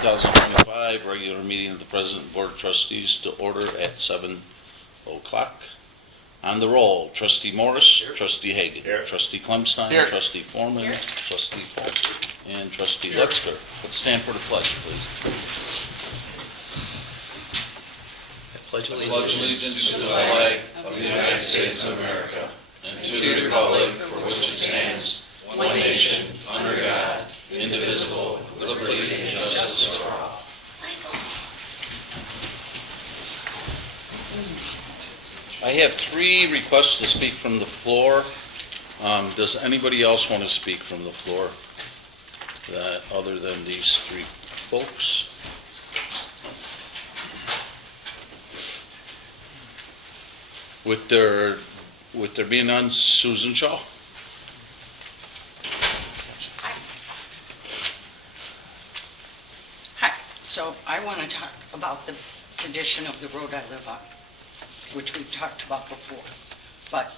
2025 regular meeting of the President and Board of Trustees to order at 7 o'clock. On the roll, Trustee Morris, Here. Trustee Hagan, Here. Trustee Clemstein, Here. Trustee Foreman, Here. Trustee Foster, and Trustee Here. Lutzker. Let's stand for the pledge, please. Pledge Pledge allegiance to the flag of the United States of America and to the republic for which it stands, one nation, under God, indivisible, with liberty and justice for all. I have 3 requests to speak from the floor. Does anybody else want to speak from the floor other than these 3 folks? With there being none, Susan Shaw. Hi. So I want to talk about the condition of the road I live on, which we've talked about before. But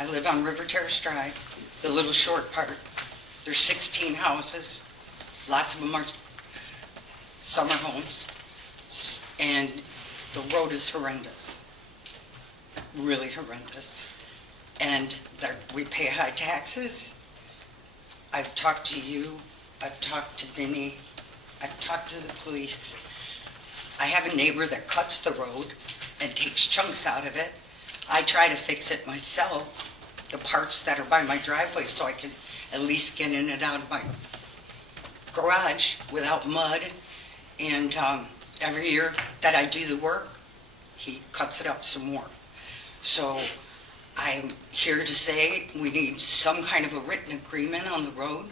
I live on River Terrace Drive, the little short part. There's 16 houses. Lots of them are summer homes. And the road is horrendous. Really horrendous. And we pay high taxes. I've talked to you. I've talked to Vinny. I've talked to the police. I have a neighbor that cuts the road and takes chunks out of it. I try to fix it myself, the parts that are by my driveway, so I can at least get in and out of my garage without mud. And every year that I do the work, he cuts it up some more. So I'm here to say we need some kind of a written agreement on the road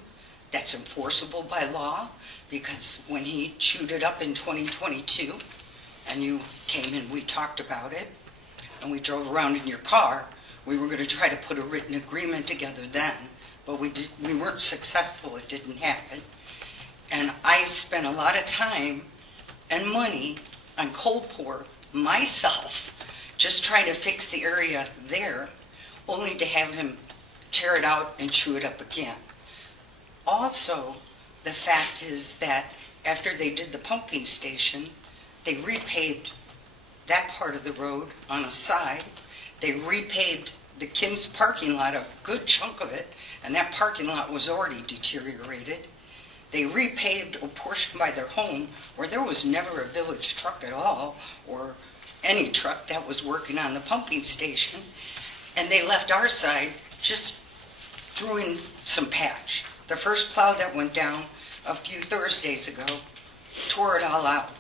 that's enforceable by law, because when he chewed it up in 2022 and you came and we talked about it and we drove around in your car, we were going to try to put a written agreement together then, but we weren't successful. It didn't happen. And I spent a lot of time and money on cold pour myself just trying to fix the area there, only to have him tear it out and chew it up again. Also, the fact is that after they did the pumping station, they repaved that part of the road on a side. They repaved the Kim's parking lot, a good chunk of it, and that parking lot was already deteriorated. They repaved a portion by their home where there was never a village truck at all, or any truck that was working on the pumping station, and they left our side, just threw in some patch. The first plow that went down a few Thursdays ago tore it all out.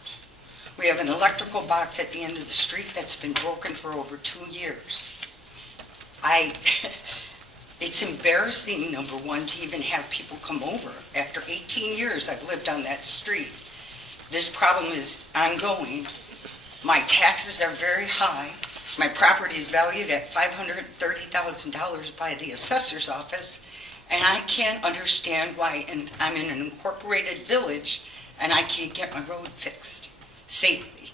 We have an electrical box at the end of the street that's been broken for over 2 years. It's embarrassing, number one, to even have people come over. After 18 years I've lived on that street. This problem is ongoing. My taxes are very high. My property is valued at $530,000 by the assessor's office, and I can't understand why I'm in an incorporated village and I can't get my road fixed safely.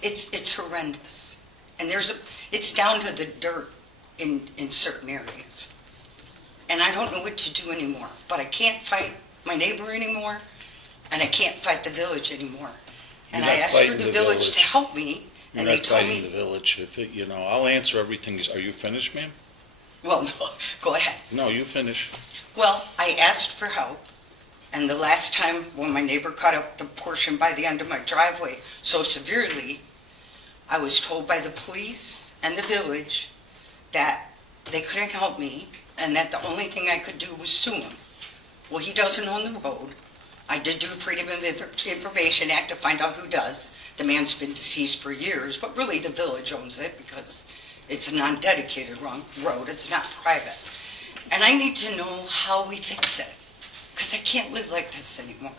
It's horrendous. And it's down to the dirt in certain areas. And I don't know what to do anymore. But I can't fight my neighbor anymore, and I can't fight the village anymore. And I asked for the village to help me, and they told me... You're not fighting the village. I'll answer everything. Are you finished, ma'am? Well, no, go ahead. No, you finish. Well, I asked for help, and the last time when my neighbor cut up the portion by the end of my driveway so severely, I was told by the police and the village that they couldn't help me and that the only thing I could do was sue him. Well, he doesn't own the road. I did do Freedom of Information Act to find out who does. The man's been deceased for years, but really the village owns it because it's a non-dedicated road. It's not private. And I need to know how we fix it, because I can't live like this anymore.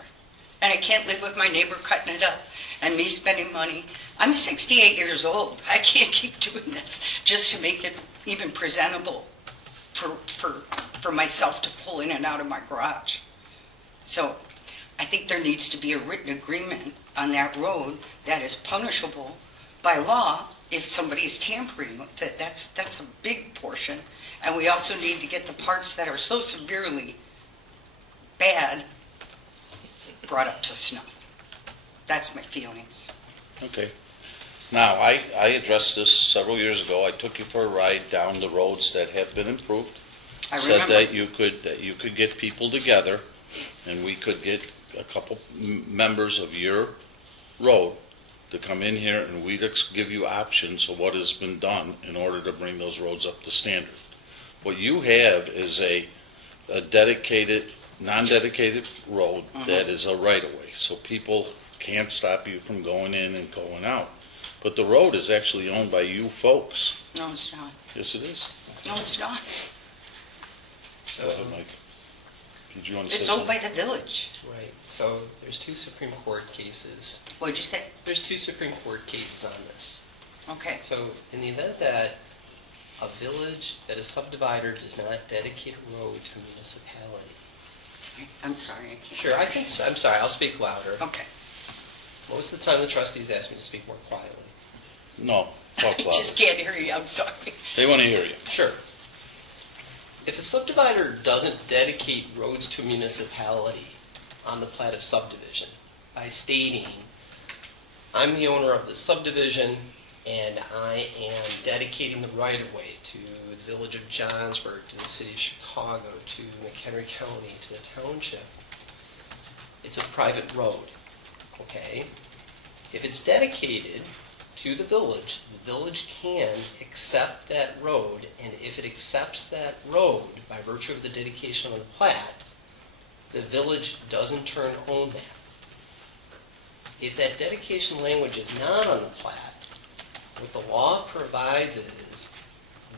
And I can't live with my neighbor cutting it up and me spending money. I'm 68 years old. I can't keep doing this just to make it even presentable for myself to pull in and out of my garage. So I think there needs to be a written agreement on that road that is punishable by law if somebody's tampering with it. That's a big portion. And we also need to get the parts that are so severely bad brought up to snuff. That's my feelings. Okay. Now, I addressed this several years ago. I took you for a ride down the roads that have been improved. I Said remember. that you could get people together, and we could get a couple members of your road to come in here, and we'd give you options of what has been done in order to bring those roads up to standard. What you have is a dedicated, non-dedicated road that is a right-of-way, so people can't stop you from going in and going out. But the road is actually owned by you folks. No, it's not. Yes, it is. No, it's not. Go ahead, Mike. Did you want to say It's owned something? by the village. Right. So there's two Supreme Court cases. What'd you say? There's two Supreme Court cases on this. Okay. So in the event that a village that a subdivider does not dedicate a road to a municipality. I'm sorry, I can't. Sure, I think so. I'm sorry, I'll speak louder. Okay. Most of the time the trustees ask me to speak more quietly. No, talk I louder. just can't hear you. I'm sorry. They want to hear you. Sure. If a subdivider doesn't dedicate roads to a municipality on the plat of subdivision by stating, I'm the owner of the subdivision and I am dedicating the right-of-way to the village of Johnsburg, to the city of Chicago, to McHenry County, to the township, it's a private road, okay? If it's dedicated to the village can accept that road, and if it accepts that road by virtue of the dedication on the plat, the village does in turn own that. If that dedication language is not on the plat, what the law provides is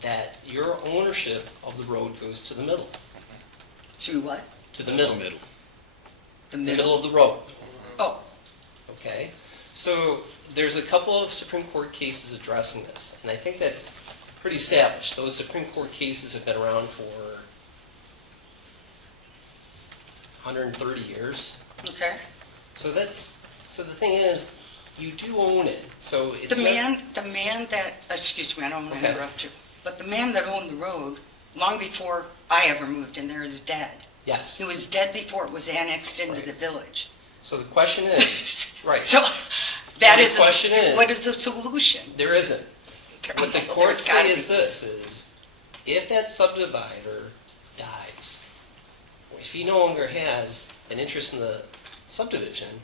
that your ownership of the road goes to the middle. To what? To the middle. Middle. The The middle. middle of the road. Oh, Okay? So there's a couple of Supreme Court cases addressing this, and I think that's pretty established. Those Supreme Court cases have been around for 130 years. okay. So the thing is, you do own it. So it's The man that, excuse me, I don't want to Okay. interrupt you, but the man that owned the road, long before I ever moved in there, is dead. Yes. He was dead before it was annexed into Right. the village. So the question is, right, So that The is, question is- what is the solution? there isn't. What the courts say is this, is if that subdivider dies, or if he no longer has an interest in the subdivision,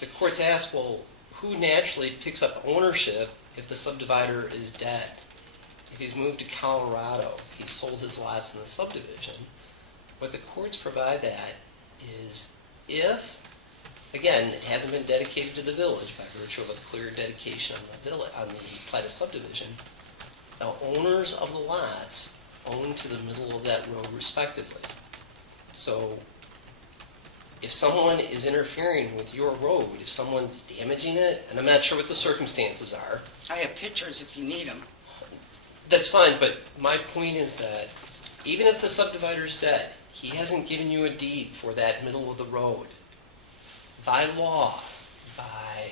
the courts ask, well, who naturally picks up ownership if the subdivider is dead? If he's moved to Colorado, he sold his lots in the subdivision. What the courts provide that is if, again, it hasn't been dedicated to the village by virtue of a clear dedication on the plat of subdivision, the owners of the lots own to the middle of that road respectively. So if someone is interfering with your road, if someone's damaging it, and I'm not sure what the circumstances are, I have pictures if you need them. that's fine, but my point is that even if the subdivider's dead, he hasn't given you a deed for that middle of the road. By law, by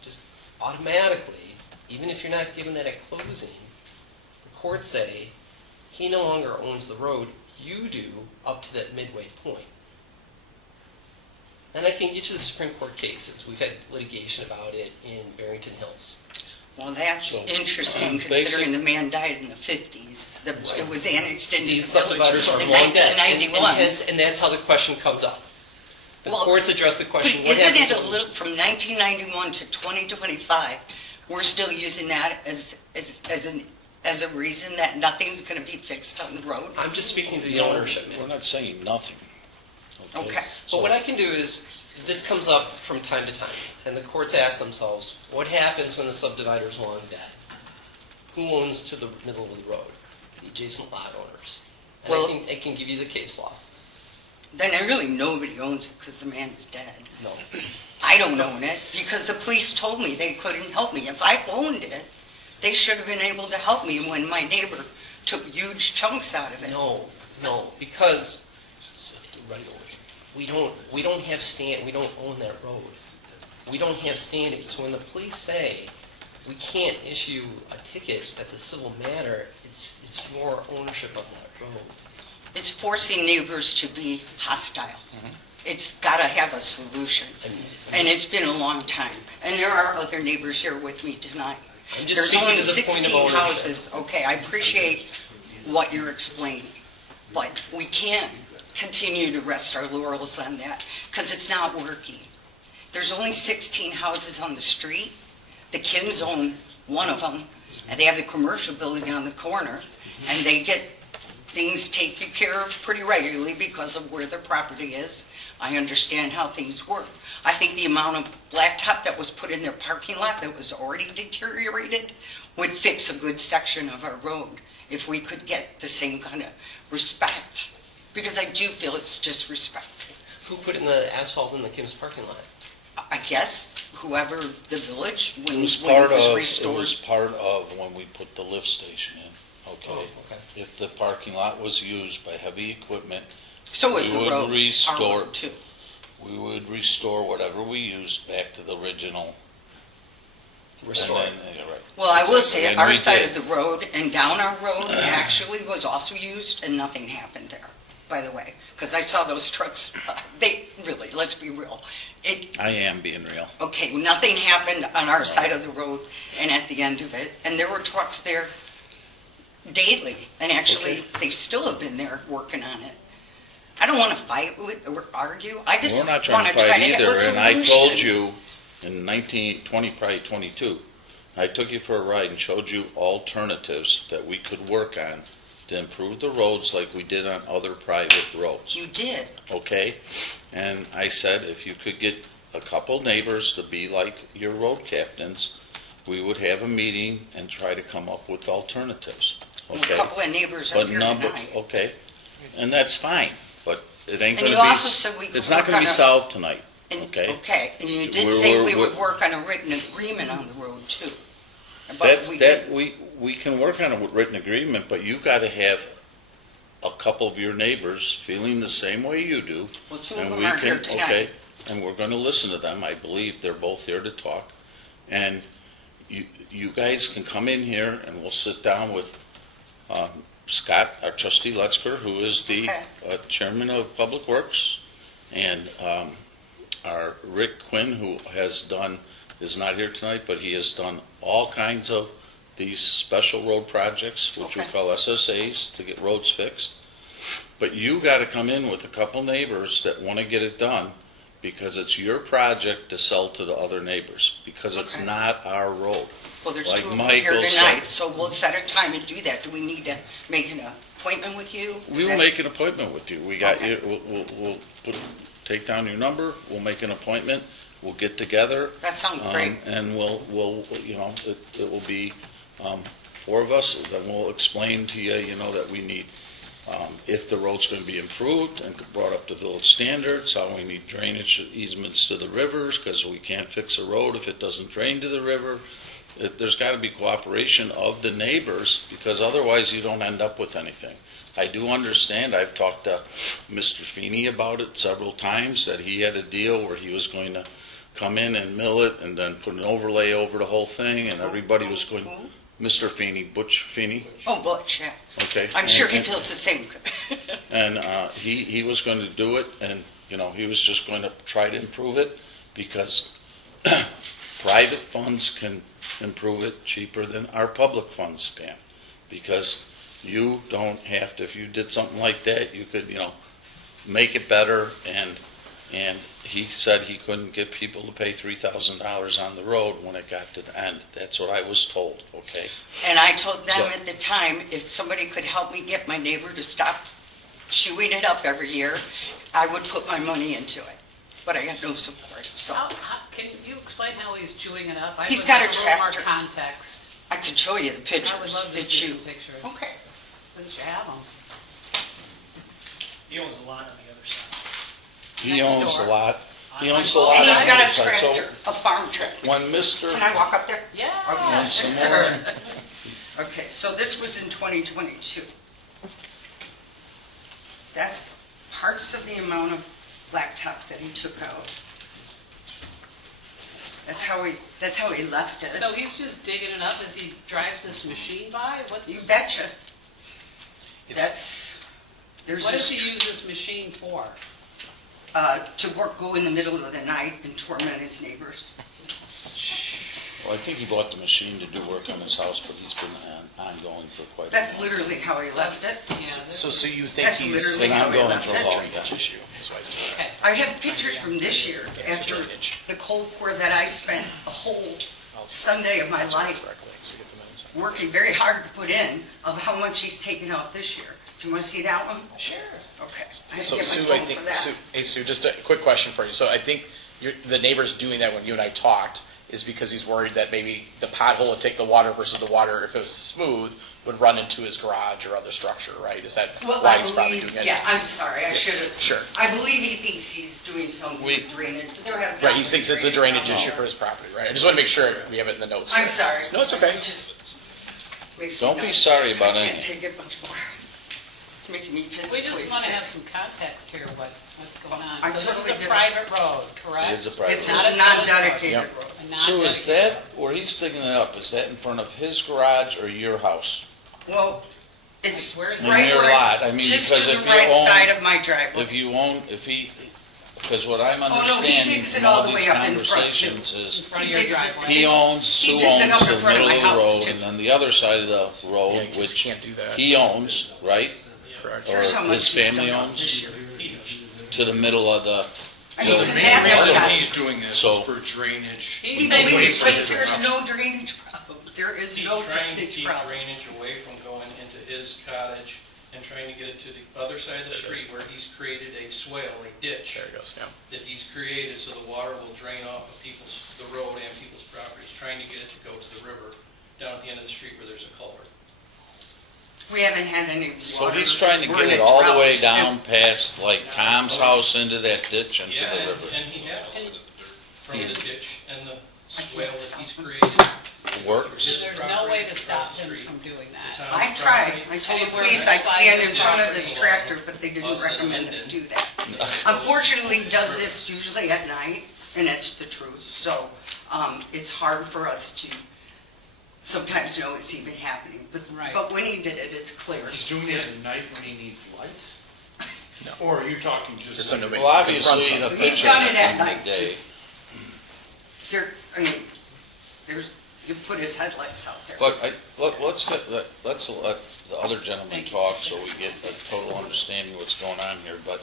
just automatically, even if you're not given that at closing, the courts say he no longer owns the road, you do up to that midway point. And I can get you the Supreme Court cases. We've had litigation about it in Barrington Hills. Well, that's So, interesting considering the man died in the 50s. It was annexed into These the village subdividers are in long dead. 1991. And that's how the question comes up. The Well, courts address the question, what Isn't it happens a little, from 1991 to 2025, we're still using that as a reason that nothing's going to be fixed on the road? I'm just speaking to the ownership. We're not saying nothing. Okay. But what I can do is, this comes up from time to time, and the courts ask themselves, what happens when the subdivider is long dead? Who owns to the middle of the road? The adjacent lot owners. And Well- I can give you the case law. Then really nobody owns it because the man is dead. No. I don't own it because the police told me they couldn't help me. If I owned it, they should have been able to help me when my neighbor took huge chunks out of it. No, because Right away. we don't have we don't own that road. We don't have standing. So when the police say we can't issue a ticket that's a civil matter, it's your ownership of that road. It's forcing neighbors to be hostile. it's got to have a solution. And it's been a long time. And there are other neighbors here with me tonight. I'm just There's speaking only to the point of 16 ownership. houses. Okay, I appreciate what you're explaining. But we can't continue to rest our laurels on that because it's not working. There's only 16 houses on the street. The Kims own one of them, and they have the commercial building on the corner, and they get things taken care of pretty regularly because of where their property is. I understand how things work. I think the amount of blacktop that was put in their parking lot that was already deteriorated would fix a good section of our road if we could get the same kind of respect. Because I do feel it's disrespectful. Who put in the asphalt in the Kim's parking lot? I guess whoever the village, It when was it part was of, restored. it was part of when we put the lift station in, okay? Oh, okay. If the parking lot was used by heavy equipment, So was we the would road. Our restore- road, too. we would restore whatever we used back to the original. Restore. And then, yeah, right. Well, I will say, And our we side did. of the road and down our road actually was also used, and nothing happened there, by the way. Because I saw those trucks, they, really, let's be real. I am being real. Okay, nothing happened on our side of the road and at the end of it, and there were trucks there daily, and actually, they still have been there working on it. I don't want to fight with or argue, I just We're want not to trying to try fight to have either, a solution. and I told you in 1920, probably 22, I took you for a ride and showed you alternatives that we could work on to improve the roads like we did on other private roads. You did. Okay? And I said if you could get a couple neighbors to be like your road captains, we would have a meeting and try to come up with alternatives. Okay? A couple of neighbors are But here number, tonight. okay, and that's fine, but it ain't And gonna you be. also said we could It's not work gonna on be a- solved tonight, And- okay? Okay, and you did We're- say we're- we would we're- work on a written agreement on the road too. But That's, we that, didn't. we can work on a written agreement, but you gotta have a couple of your neighbors feeling the same way you do. Well, two of and them we are can- here tonight. Okay, and we're gonna listen to them, I believe, they're both here to talk. And you guys can come in here and we'll sit down with, Scott, our trustee Lutzker, who is the Okay. chairman of Public Works, and our Rick Quinn, who is not here tonight, but he has done all kinds of these special road projects, which we Okay. call SSAs, to get roads fixed. But you got to come in with a couple neighbors that want to get it done, because it's your project to sell to the other neighbors, because it's Okay. not our road. Well, there's like two of them here Michael tonight, said. so we'll set a time and do that. Do we need to make an appointment with you? Is We'll that- make an appointment with you. We got Okay. you. We'll take down your number. We'll make an appointment. We'll get together. That sounds great. And we'll it will be four of us. Then we'll explain to you, that we need, if the road's going to be improved and brought up to village standards, how we need drainage easements to the rivers, because we can't fix a road if it doesn't drain to the river. There's got to be cooperation of the neighbors, because otherwise you don't end up with anything. I do understand, I've talked to Mr. Feeney about it several times, that he had a deal where he was going to come in and mill it and then put an overlay over the whole thing, and everybody was going, Who? Mr. Feeney, Butch Feeney, Oh, Butch, yeah. okay? I'm sure he And- feels the same. and he was going to do it, and he was just going to try to improve it, because private funds can improve it cheaper than our public funds can, because you don't have to. If you did something like that, you could make it better. And he said he couldn't get people to pay $3,000 on the road when it got to the end. That's what I was told. Okay. And I told them Yeah. at the time, if somebody could help me get my neighbor to stop chewing it up every year, I would put my money into it. But I got no support, so Can you explain how he's chewing it up? I He's would got like a little more tractor. context. I could show you the pictures. I would love to that see you- the pictures. Okay. Wouldn't you have them? He owns a lot on the other side. He Next owns door. a lot. He On owns a both lot. And he's on got the a other side. So tractor, a farm tractor. when Mr. Can I walk up there? Yeah. wants some more, Okay, so this was in 2022. That's parts of the amount of blacktop that he took out. That's how he left it. So he's just digging it up as he drives this machine by? You betcha. It's- That's, there's What does this he use this machine for? to go in the middle of the night and torment his neighbors. Well, I think he bought the machine to do work on his house, but he's been ongoing for quite a while. That's literally how he left it. Yeah, So you think That's he's literally been how he ongoing left for a it. long time. issue? That's why he's okay. I have pictures from this year after the cold pour that I spent a whole Sunday of my life working very hard to put in of how much he's taken out this year. Do you want to see that one? Sure. Okay. I have to So get my Sue, phone I think, for that. Sue, just a quick question for you. So I think the neighbor's doing that when you and I talked is because he's worried that maybe the pothole would take the water versus the water, if it was smooth, would run into his garage or other structure, right? Is that Well, why I he's probably believe, doing it? yeah, I'm sorry, I should have. Sure. I believe he thinks he's doing something with drainage. There has Right, not he been thinks it's a drainage issue problem. for his property, right? I just want to make sure we have it in the notes. I'm sorry. No, it's okay. It just makes me Don't be nuts. sorry about I can't anything. take it much more. It's making me We physically just want to sick. have some context here, what's going on. I'm So this totally is a good. private road, correct? It is a private It's road. Not a a village non-dedicated Yep. road. A So is non-dedicated that, where he's digging it up, is that in front of his garage or your house? Well, it's Where is it? right In your where, lot. I mean, just because to the if you right own- side of my driveway. If he, because what I'm no, he understanding digs it from all all the these way up in front, conversations In is front of He your digs it- driveway? he owns, He Sue digs it owns up the in front of middle my of the house, road, too. and then the other side of the Yeah, road, you just which can't do that. he owns, right? Correct. Or Here's how much his he's family done out owns, this year. to the middle of the, I mean, the the main main reason guy- he's doing this So- is for drainage. He's He thinking believes it's that like- there's no drainage problem. There is He's no trying to drainage keep problem. drainage away from going into his cottage and trying to get it to the other side of the There it is. street where he's created a swale, a ditch There it goes, yeah. that he's created so the water will drain off of the road and people's properties, trying to get it to go to the river down at the end of the street where there's a culvert. We haven't had any water. so he's trying to We're get in it a all the drought. way down past like Tom's house into that ditch into Yeah, the and river. he has, from the ditch and the swale that he's stop created. Works. His There's no property way to across stop the him street from doing to that. Tom's I tried. property. I told the Anywhere police I'd inside stand the in front of property his line. tractor, but they didn't Us and recommend to Linden. do that. Unfortunately, he does this usually at night, and that's the truth. So it's hard for us to sometimes know it's even happening. Right. But when he did it, it's clear. He's doing it at night when he needs lights? No. Or are you talking just Just so like- nobody Well, obviously, confronts in a him. He's picture done it at in the night, day. There, I mean, you put his headlights out there. But let's let the other gentleman talk so we get a total understanding of what's going on here. But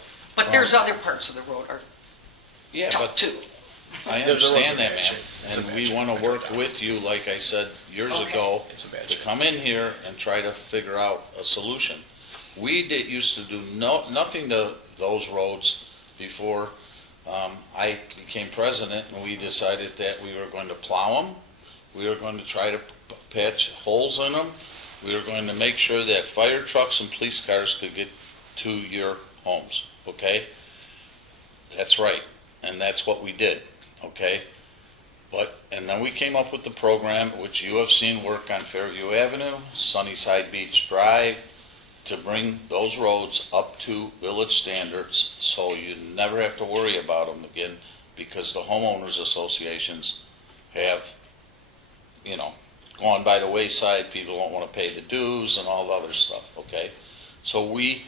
there's other parts of the road are Yeah, tough but too. I The road's in understand that, bad ma'am. shape. It's in And bad we shape. want I to go work down. with you, like I said years Okay. ago, It's in bad to shape. come in here and try to figure out a solution. We used to do nothing to those roads before I became president, and we decided that we were going to plow them. We were going to try to patch holes in them. We were going to make sure that fire trucks and police cars could get to your homes, okay? That's right, and that's what we did, okay? And then we came up with the program, which you have seen work on Fairview Avenue, Sunnyside Beach Drive, to bring those roads up to village standards so you never have to worry about them again, because the homeowners associations have, gone by the wayside. People don't want to pay the dues and all the other stuff, okay? So we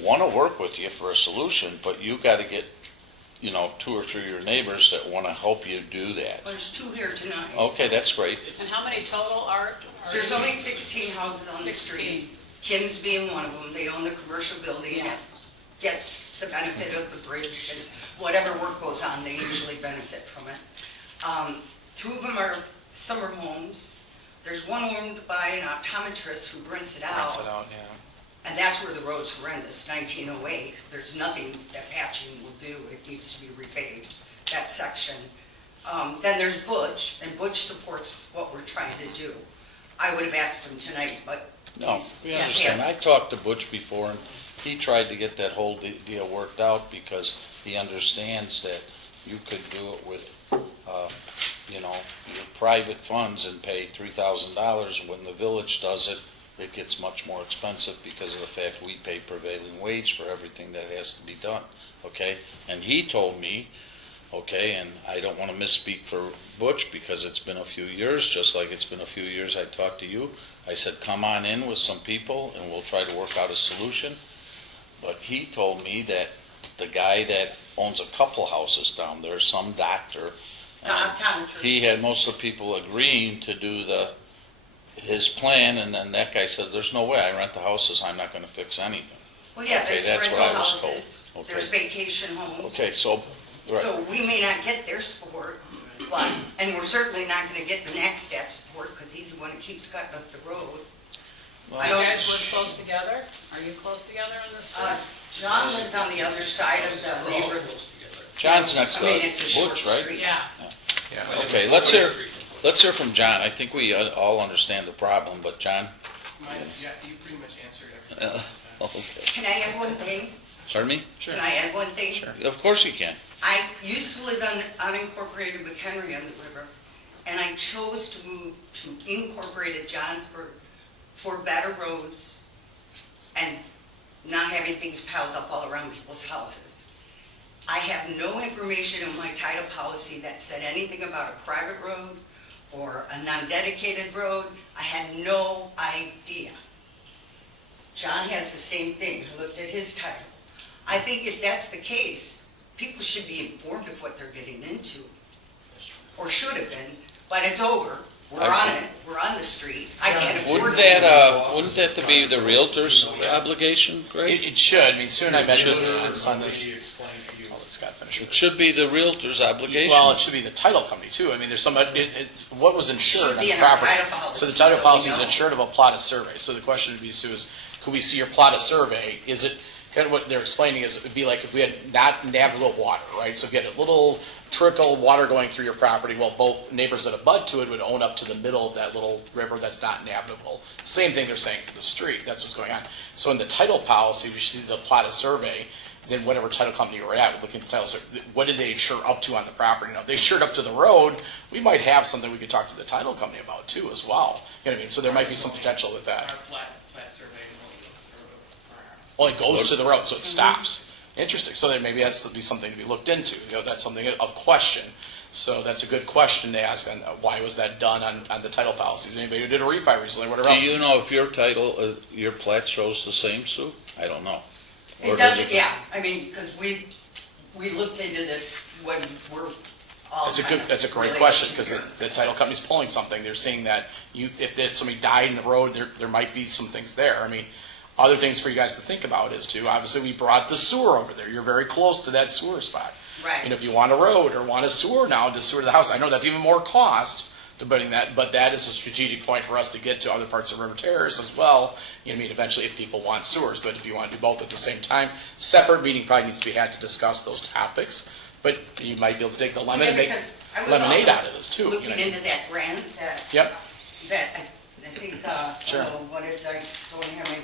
want to work with you for a solution, but you got to get, 2 or 3 of your neighbors that want to help you do that. There's 2 here tonight. Okay, that's great. And how many total are? There's only 16 houses on the street. 16. Kim's being one of them. They own the commercial building that gets the benefit of the bridge, and whatever work goes on, they usually benefit from it. 2 of them are summer homes. There's one owned by an optometrist who rents it Rents out, it out, yeah. and that's where the road's horrendous, 1908. There's nothing that patching will do. It needs to be repaved, that section. Then there's Butch, and Butch supports what we're trying to do. I would have asked him tonight, but No, he's- we understand. I talked to Butch before, and he tried to get that whole deal worked out because he understands that you could do it with, your private funds and pay $3,000. When the village does it, it gets much more expensive because of the fact we pay prevailing wage for everything that has to be done, okay? And he told me, okay, and I don't want to misspeak for Butch because it's been a few years, just like it's been a few years I talked to you. I said, come on in with some people and we'll try to work out a solution. But he told me that the guy that owns a couple houses down there, some doctor. The optometrist. He had most of the people agreeing to do his plan, and then that guy said, there's no way, I rent the houses, I'm not gonna fix anything. Well, yeah, Okay, there's that's rental what I was told. houses, Okay. there's vacation homes. Okay, so, right. So we may not get their support, but, and we're certainly not gonna get the next step support, because he's the one that keeps cutting up the road. Well, I You don't- guys live close together? Are you close together in this Uh, one? John lives on the other side of the We're all neighborhood. close together. John's next I mean, it's a to short Butch, right? street. Yeah. Yeah. Okay, let's hear from John. I think we all understand the problem, but John? Yeah, you pretty much answered everything. Okay. Can I add one thing? Pardon me? Can I add one thing? Sure. Of course you can. I used to live on unincorporated McHenry on the river, and I chose to move to incorporated Johnsburg for better roads and not having things piled up all around people's houses. I have no information in my title policy that said anything about a private road or a non-dedicated road. I had no idea. John has the same thing. I looked at his title. I think if that's the case, people should be informed of what they're getting into, or should have been, but it's over. We're on it. We're on the street. I can't afford Wouldn't it. wouldn't that to be the realtor's obligation, Greg? It should. I mean, Sue and I mentioned Should this on this. maybe explain to you. I'll let Scott finish. It should be the realtor's obligation. Well, it should be the title company too. I mean, there's some, what was insured Should on be the in our property. title policy, So the title so we policy is know. insured of a plot of survey. So the question would be, Sue, is could we see your plot of survey? Is it, kind of what they're explaining is, it'd be like if we had not navigable water, right? So if you had a little trickle of water going through your property, well, both neighbors that abut to it would own up to the middle of that little river that's not navigable. Same thing they're saying for the street. That's what's going on. So in the title policy, we should see the plot of survey. Then whatever title company we're at, we're looking at the title survey. What did they insure up to on the property? Now, if they insured up to the road, we might have something we could talk to the title company about too, as well. You know what I mean? So there might be some potential with that. Our plat survey only goes to the road. Only goes to the road, so it stops. Interesting. So there maybe has to be something to be looked into. You know, that's something of question. So that's a good question to ask. And why was that done on the title policies? Anybody who did a refi recently, or whatever else? Do you know if your title, your plat shows the same, Sue? I don't know. Or It does doesn't, yeah. I mean, because we looked into this when we're all That's a great question, because the title company's pulling something. They're saying that if somebody died in the road, there might be some things there. I mean, other things for you guys to think about is too, obviously we brought the sewer over there. You're very close to that sewer spot. Right. And if you want a road or want a sewer now to sewer the house, I know that's even more cost to putting that, but that is a strategic point for us to get to other parts of River Terrace as well. You know what I mean? Eventually, if people want sewers, but if you want to do both at the same time, separate meeting probably needs to be had to discuss those topics. But you might be able to take the lemon and make because I was lemonade also out of this too. Looking you know? into that grant Yep. that I think, Sure. what is, I don't have my,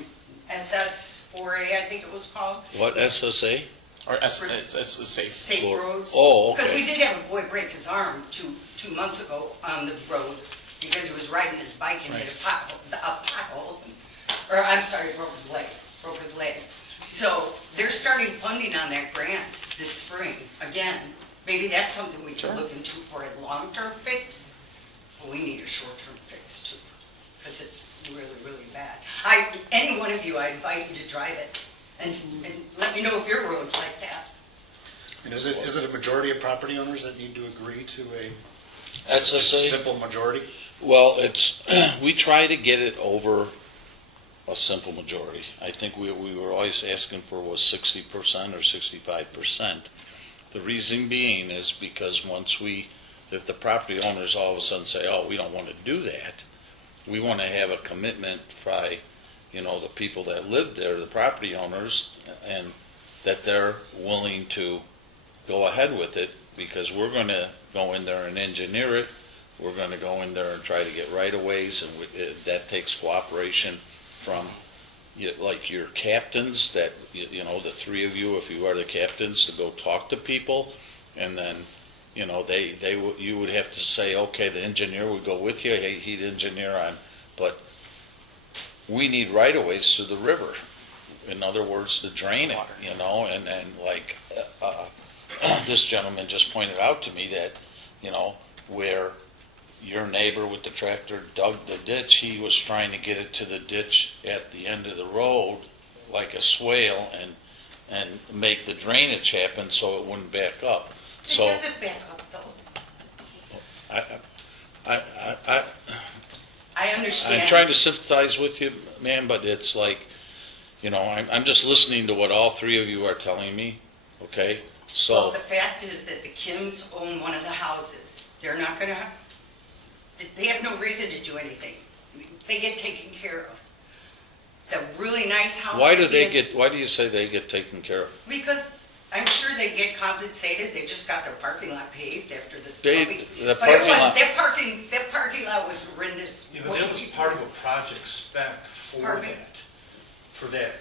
SS4A, I think it was called, What, SSA? Or it's a safe. Safe Or- Roads. oh, Because okay. we did have a boy break his arm two months ago on the road because he was riding his bike and hit a pothole. Or, I'm sorry, broke his leg. So they're starting funding on that grant this spring again. Maybe that's something we Sure. can look into for a long-term fix. But we need a short-term fix too, because it's really, really bad. Any one of you, I invite you to drive it and let me know if your road's like that. And is it a majority of property owners that need to agree to a SSA? simple majority? Well, it's, we try to get it over a simple majority. I think we were always asking for was 60% or 65%. The reason being is because if the property owners all of a sudden say, oh, we don't want to do that, we want to have a commitment by, the people that live there, the property owners, and that they're willing to go ahead with it, because we're going to go in there and engineer it. We're going to go in there and try to get right-of-ways, and that takes cooperation from, like your captains, that, the three of you, if you are the captains, to go talk to people, and then, you would have to say, okay, the engineer would go with you, hey, he'd engineer on, but we need right-of-ways to the river. In other words, to drain it, and like this gentleman just pointed out to me that, where your neighbor with the tractor dug the ditch, he was trying to get it to the ditch at the end of the road like a swale, and make the drainage happen so it wouldn't back up. It So doesn't back up though. I understand. I'm trying to sympathize with you, man, but it's like, I'm just listening to what all three of you are telling me, okay? Well, So, the fact is that the Kims own one of the houses. They're not gonna, they have no reason to do anything. They get taken care of. The really nice house. why do you say they get taken care of? Because I'm sure they get compensated. They just got their parking lot paved after the They- snow. the But it parking was, lot- that parking lot was horrendous. Yeah, but that was part of a project spec for Pardon me? that, for that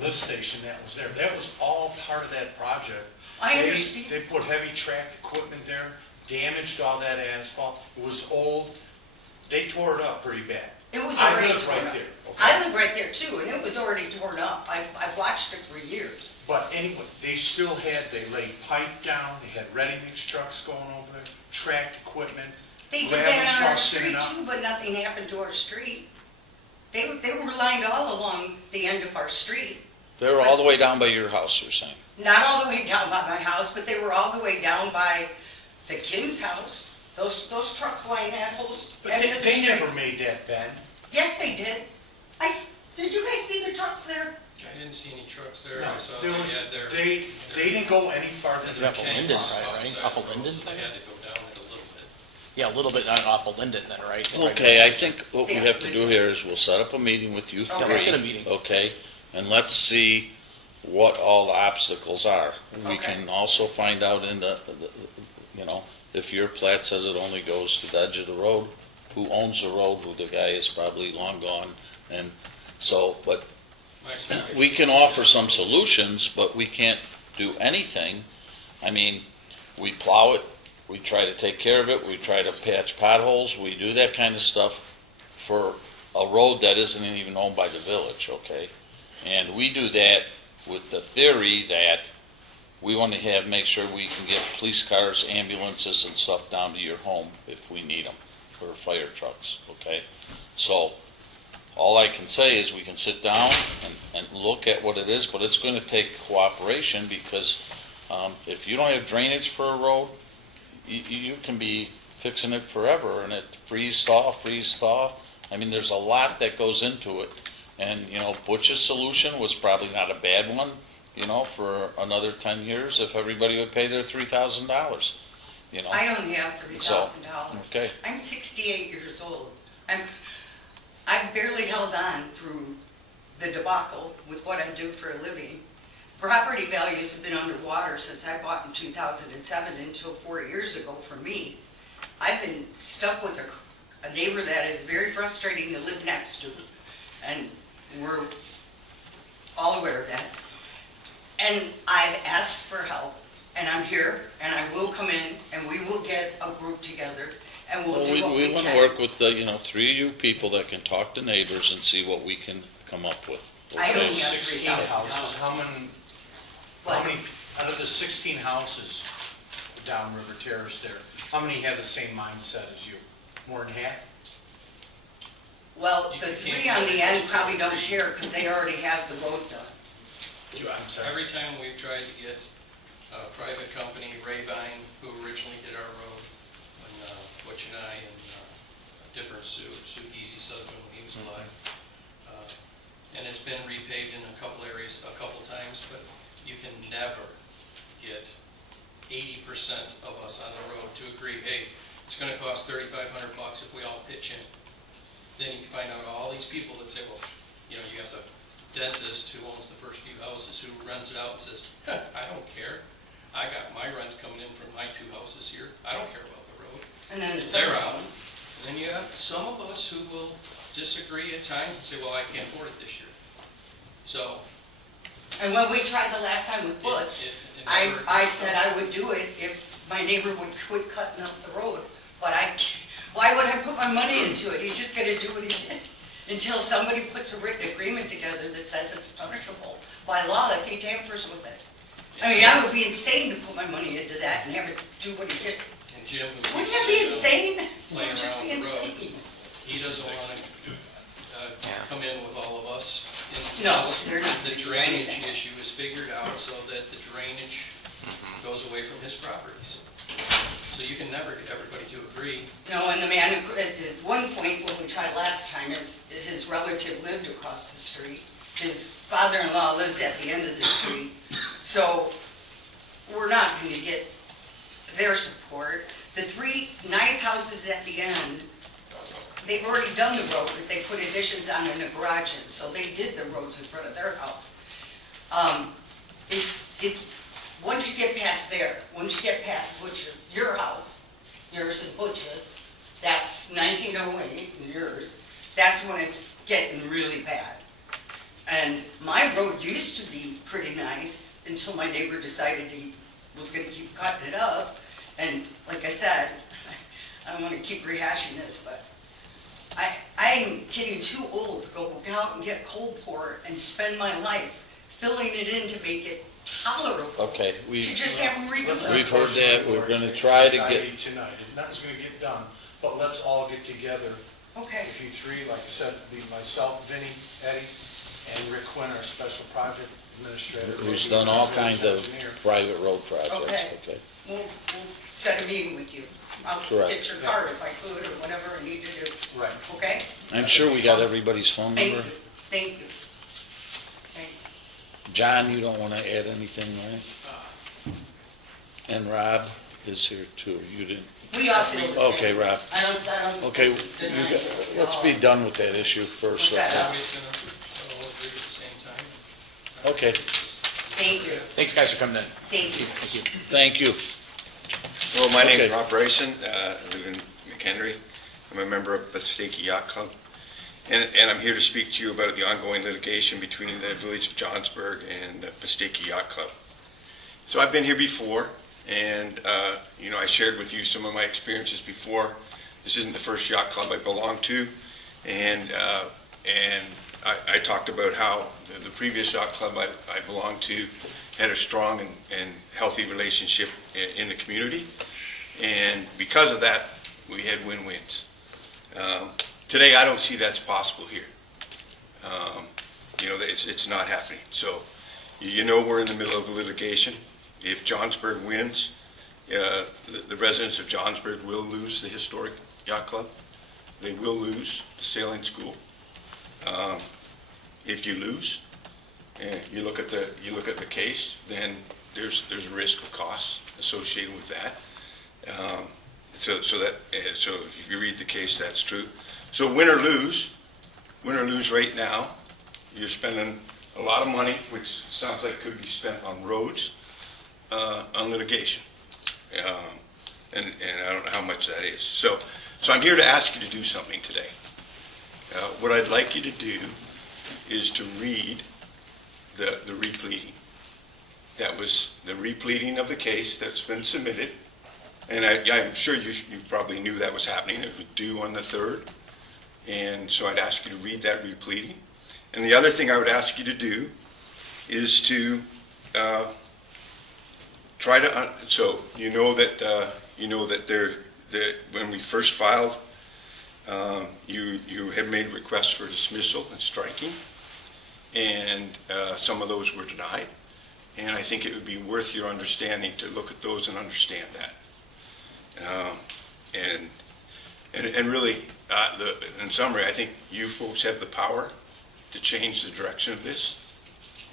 lift station that was there. That was all part of that project. I They- understand. They put heavy tracked equipment there, damaged all that asphalt. It was old. They tore it up pretty bad. It was I already live torn right up. there, okay? I live right there too, and it was already torn up. I've watched it for years. But anyway, they laid pipe down, they had ready-mix trucks going over there, tracked equipment. They did gravel that on our trucks street sitting up. too, but nothing happened to our street. They were lined all along the end of our street. They were all the way down by your house, you're saying? Not all the way down by my house, but they were all the way down by the Kim's house. Those trucks lined that whole But end of the they street. never made that bend. Yes, they did. Did you guys see the trucks there? I didn't see any trucks there. No, I saw there they was, had their. they didn't go any farther their than Off of Kim's. Linden, tanks right? off the side Off of the road, Linden? so They had to go down it a little bit. Yeah, a little bit off of Linden then, right? Okay, I think what we have to do here is we'll set up a meeting with you Yeah, Yeah, let's three, get a meeting. okay? And let's see what all the obstacles are. We Okay. can also find out if your plat says it only goes to the edge of the road, who owns the road, who the guy is probably long gone. And so, but My suggestion- we can offer some solutions, but we can't do anything. I mean, we plow it, we try to take care of it, we try to patch potholes, we do that kind of stuff for a road that isn't even owned by the village, okay? And we do that with the theory that we want to make sure we can get police cars, ambulances, and stuff down to your home if we need them, or fire trucks, okay? So, all I can say is we can sit down and look at what it is, but it's going to take cooperation because if you don't have drainage for a road, you can be fixing it forever and it freeze thaw. I mean, there's a lot that goes into it. And, Butch's solution was probably not a bad one, for another 10 years if everybody would pay their $3,000, I don't have $3,000. Okay. I'm 68 years old. I've barely held on through the debacle with what I do for a living. Property values have been underwater since I bought in 2007 until 4 years ago for me. I've been stuck with a neighbor that is very frustrating to live next to, and we're all aware of that. And I've asked for help, and I'm here, and I will come in, and we will get a group together, and we'll do what we want to can. work with the, three of you people that can talk to neighbors and see what we can come up with. I don't Okay? have 16 $3,000. houses, how many, out of the 16 houses down River Terrace there, how many have the same mindset as you? More than half? Well, You the can't three on the end go probably don't three. care because they already have the road done. I'm sorry. Every time we've tried to get a private company, Rayvine, who originally did our road, when Butch and I and a different Sue Geesy's husband when he was alive, and it's been repaved in a couple areas a couple times, but you can never get 80% of us on the road to agree, hey, it's going to cost $3,500 if we all pitch in. Then you find out all these people that say, well, you have the dentist who owns the first few houses who rents it out and says, I don't care. I got my rent coming in from my 2 houses here. I don't care about the road. And then They're out. And then you have some of us who will disagree at times and say, well, I can't afford it this year. So. And when we tried the last time with Butch, it I never- said I would do it if my neighbor would quit cutting up the road. But why would I put my money into it? He's just going to do what he did until somebody puts a written agreement together that says it's punishable by law if he tampers with it. I mean, I would be insane to put my money into that and have it do what he did. And Jim, who Wouldn't keeps that be saying, insane? It playing would just around be the road. insane. He doesn't want to come in with all of us. into No, this. they're not The gonna do drainage anything. issue is figured out so that the drainage goes away from his properties. So you can never get everybody to agree. No, and the man, at one point, when we tried last time, his relative lived across the street. His father-in-law lives at the end of the street. So we're not going to get their support. The three nice houses at the end, they've already done the road, but they put additions on in the garages, so they did the roads in front of their house. It's once you get past there, once you get past Butch's, your house, yours and Butch's, that's 1908, and yours, that's when it's getting really bad. And my road used to be pretty nice until my neighbor decided he was going to keep cutting it up. And like I said, I don't want to keep rehashing this, but I'm getting too old to go out and get cold pour and spend my life filling it in to make it tolerable. Okay, To just have them rebuilt. We've heard that. We're gonna try to get- Deciding tonight, and nothing's gonna get done, but let's all get together. Okay. If you three, like I said, be myself, Vinny, Eddie, and Rick Quinn, our special project administrator. who's done all kinds of Engineer. private road projects. Okay. Okay. We'll set a meeting with you. I'll Correct. get your card if I could, or whatever I need to do. Right. Okay? I'm sure we got everybody's phone Thank number. you. Thank you. Thanks. John, you don't want to add anything, right? And Rob is here too. You didn't. We all feel the same. Okay, Rob. I don't. Okay, deny it at let's all. be done with that issue first. Okay. Okay. Everybody's gonna all agree at the same time. Okay. Thank you. Thanks, guys, for coming in. Thank you. Thank you. Thank you. Well, my name is Okay. Rob Bryson. I live in McHenry. I'm a member of Bastaki Yacht Club. And I'm here to speak to you about the ongoing litigation between the Village of Johnsburg and the Bastaki Yacht Club. So I've been here before, and I shared with you some of my experiences before. This isn't the first yacht club I belong to, and I talked about how the previous yacht club I belonged to had a strong and healthy relationship in the community, and because of that, we had win-wins. Today, I don't see that's possible here. It's not happening. So, we're in the middle of a litigation. If Johnsburg wins, the residents of Johnsburg will lose the historic yacht club. They will lose the sailing school. If you lose, and you look at the case, then there's a risk of costs associated with that. So if you read the case, that's true. So win or lose right now, you're spending a lot of money, which sounds like could be spent on roads, on litigation. And I don't know how much that is. So I'm here to ask you to do something today. What I'd like you to do is to read the repleading. That was the repleading of the case that's been submitted. And I'm sure you probably knew that was happening. It was due on the 3rd. And so I'd ask you to read that repleading. And the other thing I would ask you to do is to try to, so you know that when we first filed, you had made requests for dismissal and striking, and some of those were denied. And I think it would be worth your understanding to look at those and understand that. And really, in summary, I think you folks have the power to change the direction of this,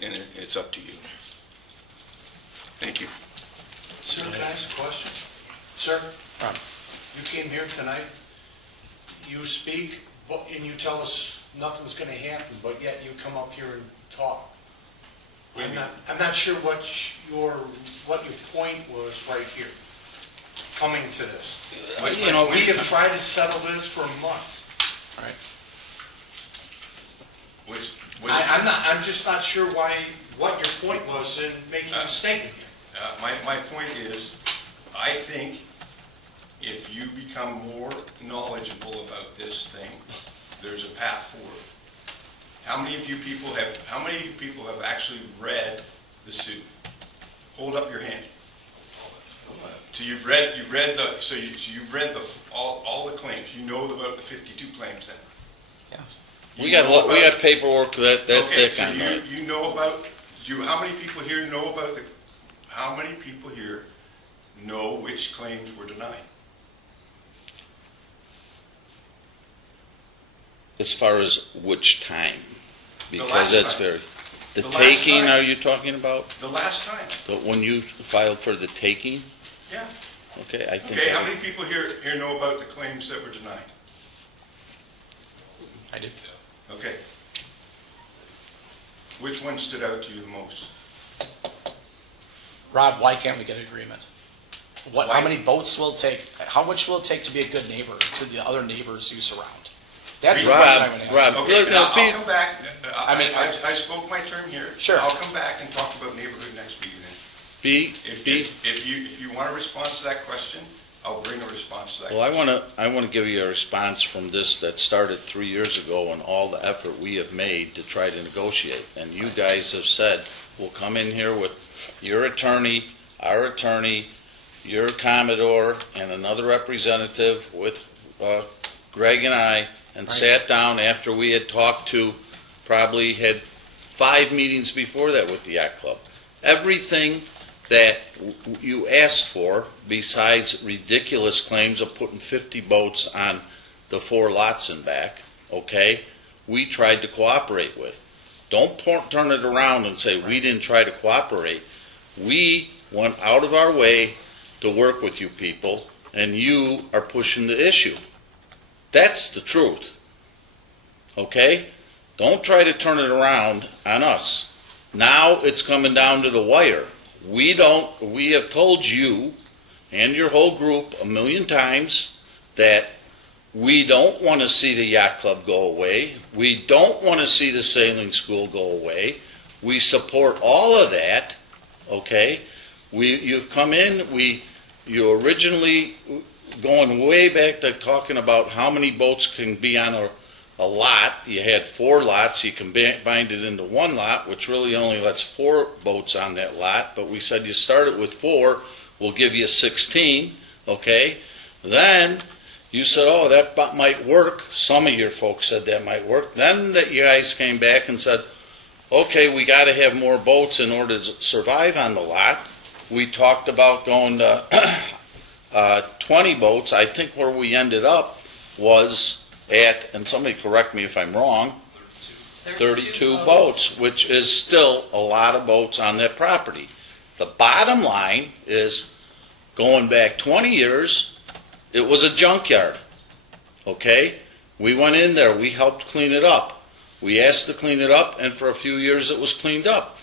and it's up to you. Thank you. Sir, can I ask a question? Sir, you came here tonight, you speak, and you tell us nothing's going to happen, but yet you come up here and talk. I'm not sure what your point was right here, coming to this. We have tried to settle this for months. All right. I'm just not sure what your point was in making a statement here. My point is, I think if you become more knowledgeable about this thing, there's a path forward. How many of you people have actually read the suit? Hold up your hand. So you've read all the claims. You know about the 52 claims then. Yes. We got paperwork that Okay, thick so on that. you know about, how many people here know about how many people here know which claims were denied? As far as which time, because last that's time. very. The The last taking, time. are you talking about? The last time, When you filed for the taking? yeah. Okay, I think. Okay, how many people here know about the claims that were denied? I do. Okay. Which one stood out to you the most? Rob, why can't we get agreement? How Why? many votes will it take? How much will it take to be a good neighbor to the other neighbors you surround? That's the Rob, question I would ask. Rob, Okay, look, now now, I'll come back. I spoke my term here. Sure. I'll come back and talk about neighborhood next week then. If you want a response to that question, I'll bring a response to that. Well, I want to give you a response from this that started 3 years ago and all the effort we have made to try to negotiate. And you guys have said, we'll come in here with your attorney, our attorney, your Commodore, and another representative with Greg and I, and sat down after we had talked to, probably had 5 meetings before that with the Yacht Club. Everything that you asked for, besides ridiculous claims of putting 50 boats on the 4 lots in back, okay, we tried to cooperate with. Don't turn it around and say we didn't try to cooperate. We went out of our way to work with you people, and you are pushing the issue. That's the truth. Okay? Don't try to turn it around on us. Now it's coming down to the wire. We have told you and your whole group 1,000,000 times that we don't want to see the yacht club go away. We don't want to see the sailing school go away. We support all of that. Okay? You've come in, you originally, going way back to talking about how many boats can be on a lot. You had 4 lots. You can bind it into 1 lot, which really only lets 4 boats on that lot. But we said you start it with 4, we'll give you 16. Okay? Then you said, oh, that might work. Some of your folks said that might work. Then that you guys came back and said, okay, we got to have more boats in order to survive on the lot. We talked about going to 20 boats. I think where we ended up was at, and somebody correct me if I'm wrong, 32 boats, which is still a lot of boats on that property. The bottom line is, going back 20 years, it was a junkyard. Okay? We went in there. We helped clean it up. We asked to clean it up, and for a few years it was cleaned up.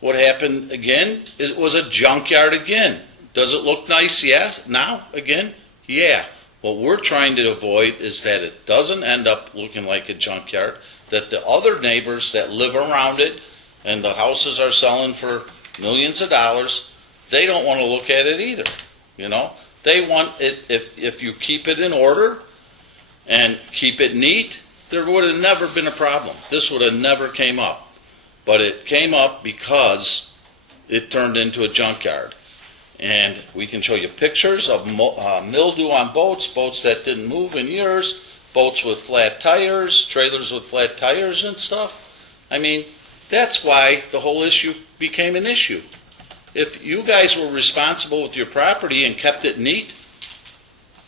What happened again is it was a junkyard again. Does it look nice? Yes. Now, again? Yeah. What we're trying to avoid is that it doesn't end up looking like a junkyard, that the other neighbors that live around it, and the houses are selling for millions of dollars, they don't want to look at it either. You know? They want it, if you keep it in order and keep it neat, there would have never been a problem. This would have never came up. But it came up because it turned into a junkyard. And we can show you pictures of mildew on boats that didn't move in years, boats with flat tires, trailers with flat tires and stuff. I mean, that's why the whole issue became an issue. If you guys were responsible with your property and kept it neat,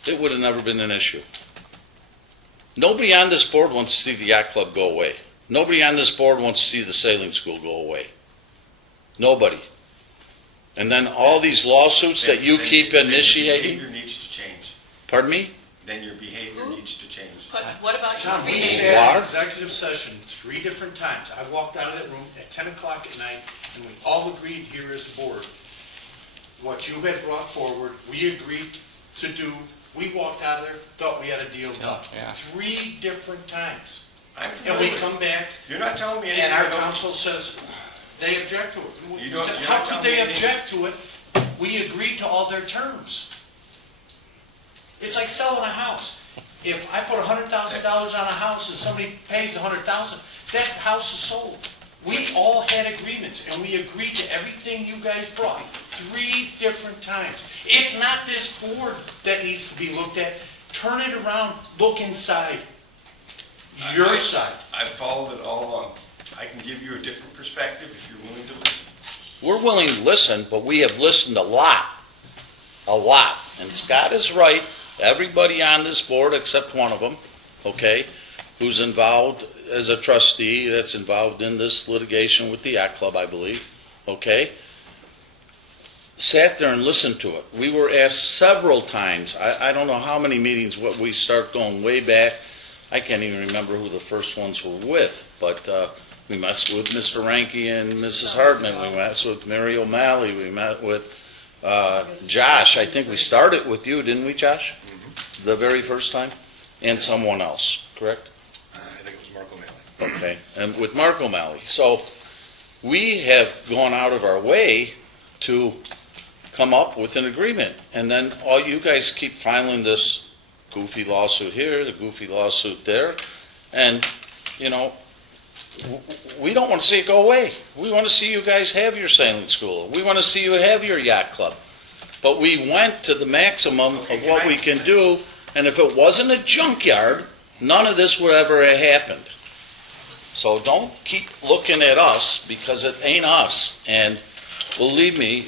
it would have never been an issue. Nobody on this board wants to see the yacht club go away. Nobody on this board wants to see the sailing school go away. Nobody. And then all these lawsuits that you keep initiating. Your behavior needs to change. Pardon me? Then your behavior needs to change. But what about John, we your sat in executive session 3 different times. I walked out of that room at 10 o'clock at night, and we all agreed here as a board. What you had brought forward, we agreed to do. We walked out of there, thought we had a deal done. Yeah. 3 different times. I'm And familiar we with come back, You're not telling me anything. and our I don't- council says they object to it. You don't- Said, you're how not could telling they me anything. object to it? We agreed to all their terms. It's like selling a house. If I put $100,000 on a house and somebody pays $100,000, that house is sold. We all had agreements, and we agreed to everything you guys brought 3 different times. It's not this board that needs to be looked at. Turn it around. Look inside. your side. I've followed it all along. I can give you a different perspective if you're willing to listen. We're willing to listen, but we have listened a lot. A lot. And Scott is right. Everybody on this board, except one of them, okay, who's involved as a trustee, that's involved in this litigation with the Yacht Club, I believe, okay, sat there and listened to it. We were asked several times, I don't know how many meetings, what we start going way back. I can't even remember who the first ones were with, but we met with Mr. Ranke and Mrs. Hartman. We met with Mary O'Malley. We met with Josh. I think we started with you, didn't we, Josh? Mm-hmm. The very first time? And someone else, correct? I think it was Mark O'Malley. Okay, and with Mark O'Malley. So we have gone out of our way to come up with an agreement. And then all you guys keep filing this goofy lawsuit here, the goofy lawsuit there. And, you know, we don't want to see it go away. We want to see you guys have your sailing school. We want to see you have your yacht club. But we went to the maximum of what we can do. And if it wasn't a junkyard, none of this would ever have happened. So don't keep looking at us, because it ain't us. And believe me,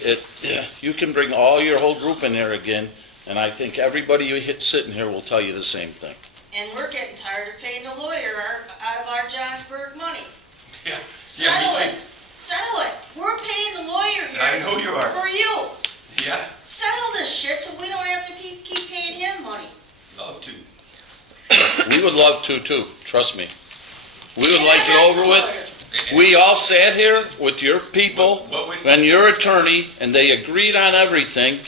you can bring all your whole group in there again, and I think everybody you hit sitting here will tell you the same thing. And we're getting tired of paying the lawyer out of our Johnsburg money. Yeah. Settle it. Settle it. We're paying the lawyer here. I know you are. For you. Yeah, Settle this shit so we don't have to keep paying him money. love to. We would love to, too. Trust me. We would like it over with. We all sat here with your people and your attorney, and they agreed on everything.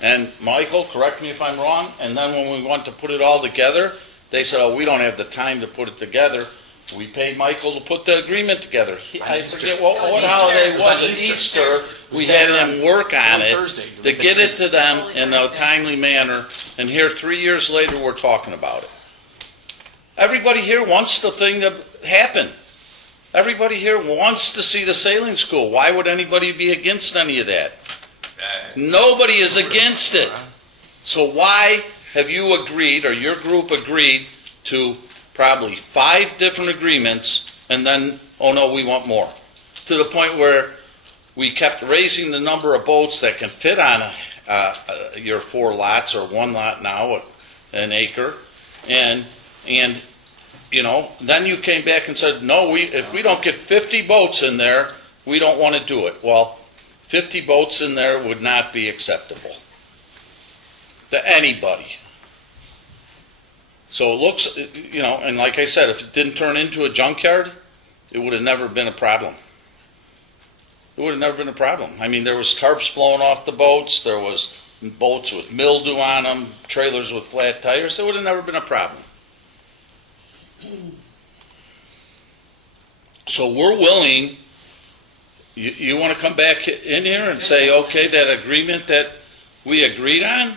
And Michael, correct me if I'm wrong, and then when we went to put it all together, they said, oh, we don't have the time to put it together. We paid Michael to put the agreement together. I forget what holiday it was. At Easter, we had him work on it to get it to them in a timely manner. And here, 3 years later, we're talking about it. Everybody here wants the thing to happen. Everybody here wants to see the sailing school. Why would anybody be against any of that? Nobody is against it. So why have you agreed, or your group agreed, to probably 5 different agreements, and then, oh no, we want more? To the point where we kept raising the number of boats that can fit on your 4 lots, or 1 lot now, an acre, and you know, then you came back and said, no, if we don't get 50 boats in there, we don't want to do it. Well, 50 boats in there would not be acceptable to anybody. So it looks, you know, and like I said, if it didn't turn into a junkyard, it would have never been a problem. It would have never been a problem. I mean, there was tarps blowing off the boats, there was boats with mildew on them, trailers with flat tires. It would have never been a problem. So we're willing. You want to come back in here and say, okay, that agreement that we agreed on,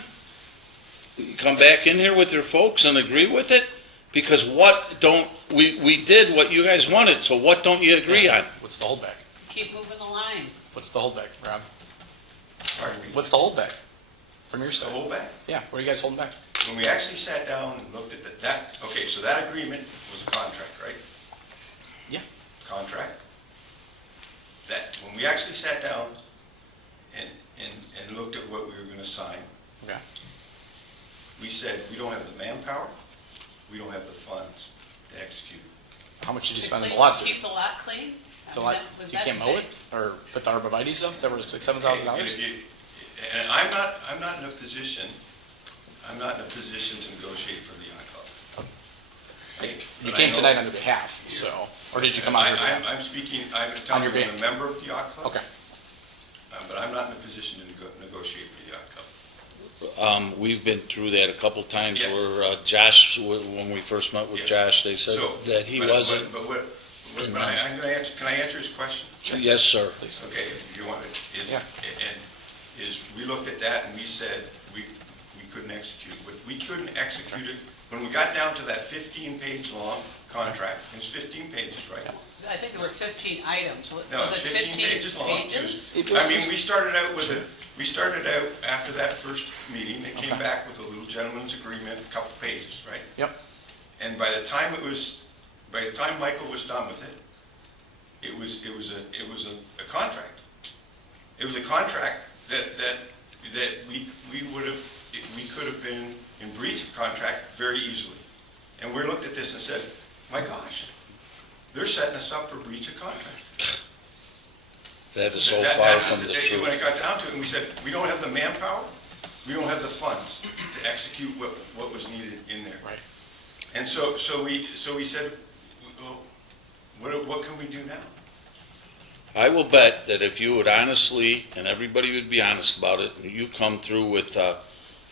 come back in here with your folks and agree with it? Because we did what you guys wanted, so what don't you agree on? What's the holdback? Keep moving the line. What's the holdback, Rob? Pardon me. What's the holdback from your The side? whole back? Yeah, where are you guys holding back? When we actually sat down and looked at that, okay, so that agreement was a contract, right? Yeah. Contract. That, when we actually sat down and looked at what we were going to sign, Okay. we said, we don't have the manpower, we don't have the funds to execute. How much did you To spend on the clean- lawsuit? Keep the lot clean? The lot, Was you that can't the mow big- it or put the arborvitae's up? That was like And $7,000. if you- and I'm not in a position to negotiate for the yacht club. Okay? You But I came know- tonight on their behalf, so, or did you come on your behalf? I'm speaking, I'm telling you, your I'm a member of the yacht club. Okay. But I'm not in a position to negotiate for the yacht club. We've been through that a couple times Yeah. where Josh, when we first met with Yeah. Josh, they said So, that he but- wasn't. But I'm going to answer, can I answer his question? Yes, sir. Please. Okay, if you want it, Yeah. we looked at that and we said we couldn't execute. We couldn't execute it, when we got down to that 15-page long contract, it's 15 pages, right? I think there were 15 items. No, Was it's it 15 pages long. pages? I mean, we started out after that first meeting, they came Okay. back with a little gentleman's agreement, a couple pages, right? Yep. And by the time it was by the time Michael was done with it, it was a contract. It was a contract that we could have been in breach of contract very easily. And we looked at this and said, my gosh, they're setting us up for breach of contract. That is so far from the When truth. it got down to it, we said, we don't have the manpower, we don't have the funds to execute what was needed in there. Right. And so we said, well, what can we do now? I will bet that if you would honestly, and everybody would be honest about it, and you come through with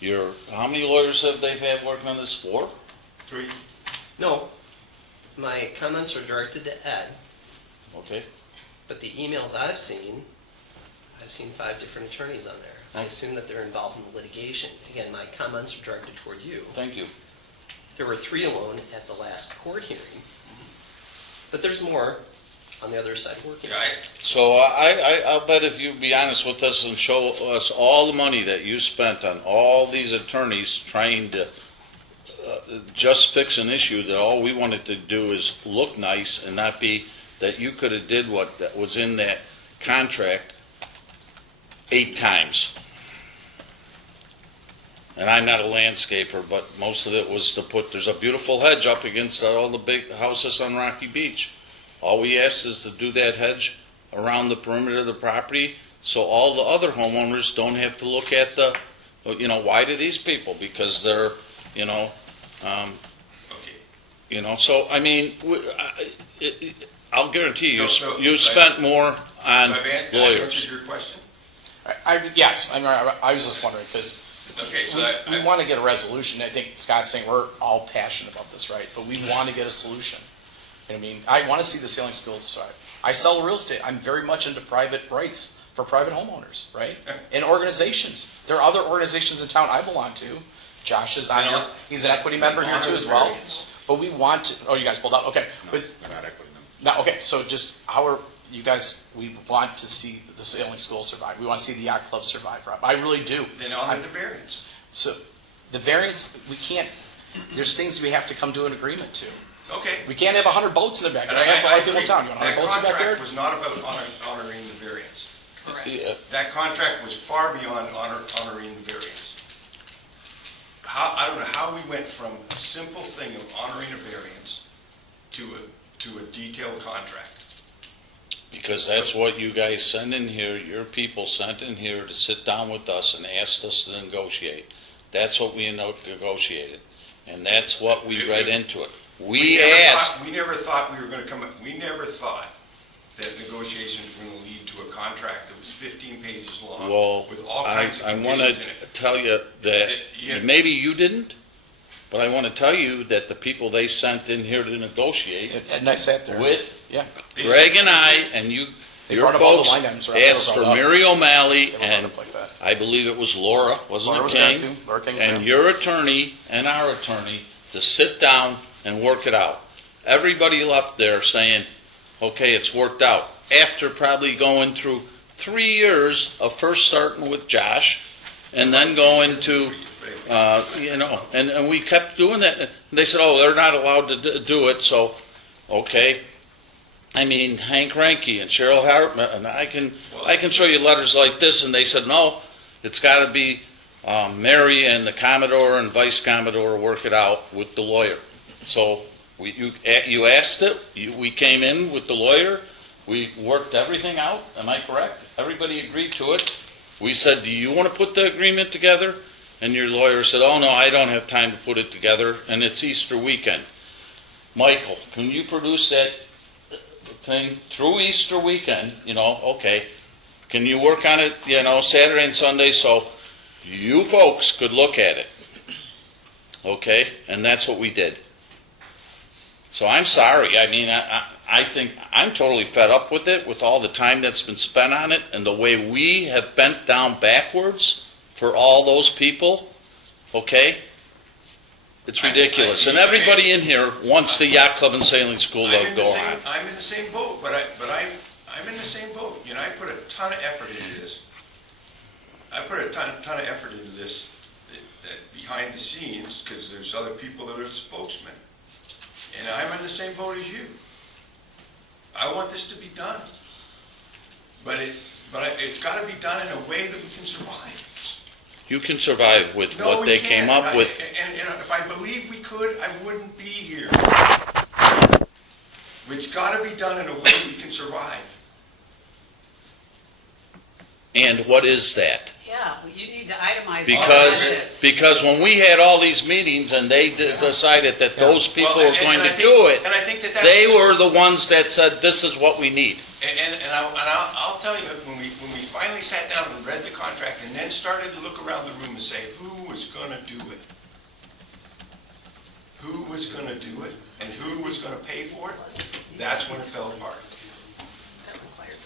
your, how many lawyers have they had working on this? 4? 3. No, my comments are directed to Ed, Okay. but the emails I've seen 5 different attorneys on there. I assume that they're involved in litigation. Again, my comments are directed toward you. Thank you. There were 3 alone at the last court hearing, but there's more on the other side working. So I'll bet if you'd be honest with us and show us all the money that you spent on all these attorneys trying to just fix an issue that all we wanted to do is look nice and not be that you could have did what that was in that contract 8 times. And I'm not a landscaper, but most of it was to put, there's a beautiful hedge up against all the big houses on Rocky Beach. All we asked is to do that hedge around the perimeter of the property so all the other homeowners don't have to look at the, why do these people? Because they're, so, I mean, I'll guarantee you, you spent more on I've lawyers. answered your question. Yes, I was just wondering, because Okay, so we want to get a resolution. I think Scott's saying we're all passionate about this, right? But we want to get a solution. You know what I mean? I want to see the sailing schools thrive. I sell real estate. I'm very much into private rights for private homeowners, right? And organizations. There are other organizations in town I belong to. Josh is on here. He's an equity member here too as well. But we want to, oh, you guys pulled out? Okay. But we're not equity members. now, okay, so just how are you guys, we want to see the sailing school survive. We want to see the yacht club survive. Rob. I really do. Then honor the variance. So the variance, we can't, there's things we have to come to an agreement to. Okay. We can't have 100 boats in the backyard. I asked a lot of people in town, you want 100 boats in the That backyard? contract was not about honoring the variance. Correct. Yeah. That contract was far beyond honoring the variance. I don't know how we went from a simple thing of honoring a variance to a detailed contract. Because that's what you guys sent in here, your people sent in here to sit down with us and asked us to negotiate. That's what we negotiated. And that's what we read into it. We never thought we were going to come up, we never thought that negotiations were going to lead to a contract that was 15 pages long Well, with all I kinds of want conditions to in it. tell you that Yeah. maybe you didn't, but I want to tell you that the people they sent in here to negotiate And I sat there. with Yeah. Greg and I and you, They your brought up all the folks line items, right? asked They for brought up- Mary O'Malley They were brought and up like that. I believe it was Laura, wasn't Laura it was there King? too. Laura King was And there. your attorney and our attorney to sit down and work it out. Everybody left there saying, okay, it's worked out. After probably going through 3 years of first starting with Josh and then going to, and we kept doing that. And they said, oh, they're not allowed to do it, so, okay. I mean, Hank Ranke and Cheryl Hartman, and I can show you letters like this, and they said, no, it's got to be Mary and the Commodore and Vice Commodore work it out with the lawyer. So you asked it, we came in with the lawyer, we worked everything out, am I correct? Everybody agreed to it. We said, do you want to put the agreement together? And your lawyer said, oh no, I don't have time to put it together, and it's Easter weekend. Michael, can you produce that thing through Easter weekend? Okay. Can you work on it, Saturday and Sunday so you folks could look at it? Okay? And that's what we did. So I'm sorry. I mean, I think I'm totally fed up with it, with all the time that's been spent on it and the way we have bent down backwards for all those people. Okay? It's ridiculous. And everybody in here wants the yacht club and sailing school to go on. I'm in the same boat, but I'm in the same boat. I put a ton of effort into this. I put a ton of effort into this behind the scenes because there's other people that are spokesmen. And I'm in the same boat as you. I want this to be done. But it's got to be done in a way that we can survive. You can survive with No, what we they can't. came up with. And if I believe we could, I wouldn't be here. It's got to be done in a way we can survive. And what is that? Yeah, well, you need to itemize all that is. Because when we had all these meetings and they decided that those people Well, were and going I to think- do it, and I think that they were the ones that said, this is what we need. And I'll tell you, when we finally sat down and read the contract and then started to look around the room and say, who was going to do it? Who was going to do it? And who was going to pay for it? That's when it fell apart.